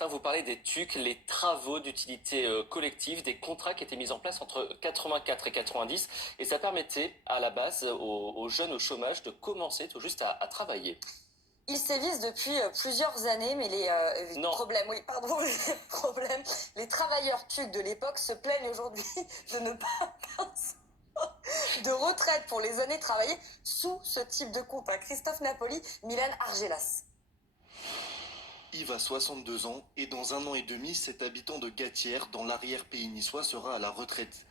Vous parlez des TUC, les travaux d'utilité collective, des contrats qui étaient mis en place entre 84 et 90, et ça permettait à la base aux jeunes au chômage de commencer tout juste à travailler. Ils sévissent depuis plusieurs années, mais les Non. problèmes, oui, pardon, les problèmes, les travailleurs TUC de l'époque se plaignent aujourd'hui de ne pas de retraite pour les années travaillées sous ce type de contrat. Christophe Napoli, Milan Argelas. Yves a 62 ans et dans 1 an et demi, cet habitant de Gatière, dans l'arrière-pays niçois, sera à la retraite.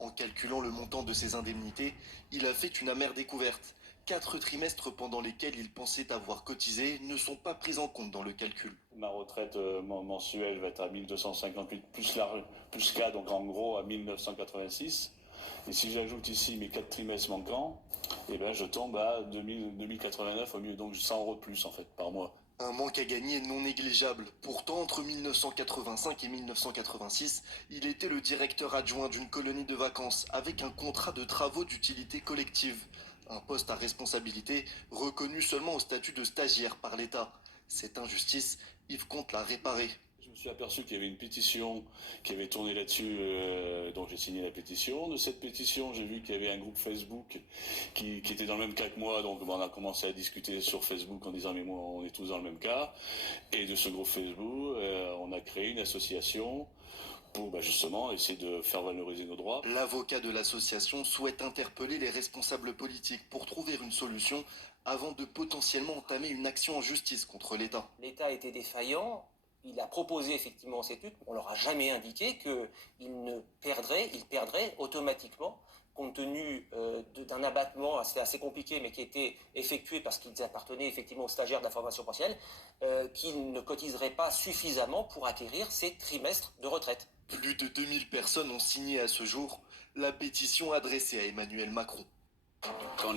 En calculant le montant de ses indemnités, il a fait une amère découverte. 4 trimestres pendant lesquels il pensait avoir cotisé ne sont pas pris en compte dans le calcul. Ma retraite mensuelle va être à 1258 plus K, donc en gros à 1986. Et si j'ajoute ici mes 4 trimestres manquants, eh ben je tombe à 2089 au mieux, donc 100 € de plus en fait par mois. Un manque à gagner non négligeable. Pourtant, entre 1985 et 1986, il était le directeur adjoint d'une colonie de vacances avec un contrat de travaux d'utilité collective. Un poste à responsabilité reconnu seulement au statut de stagiaire par l'État. Cette injustice, Yves compte la réparer. Je me suis aperçu qu'il y avait une pétition qui avait tourné là-dessus, donc j'ai signé la pétition. De cette pétition, j'ai vu qu'il y avait un groupe Facebook qui était dans le même cas que moi, donc on a commencé à discuter sur Facebook en disant mais moi on est tous dans le même cas. Et de ce groupe Facebook, on a créé une association pour justement essayer de faire valoriser nos droits. L'avocat de l'association souhaite interpeller les responsables politiques pour trouver une solution avant de potentiellement entamer une action en justice contre l'État. L'État était défaillant. Il a proposé effectivement cette lutte. On leur a jamais indiqué qu'il perdrait automatiquement, compte tenu d'un abattement assez compliqué, mais qui était effectué parce qu'ils appartenaient effectivement aux stagiaires de la formation professionnelle, qu'ils ne cotiseraient pas suffisamment pour acquérir ces trimestres de retraite. Plus de 2000 personnes ont signé à ce jour la pétition adressée à Emmanuel Macron. Quand les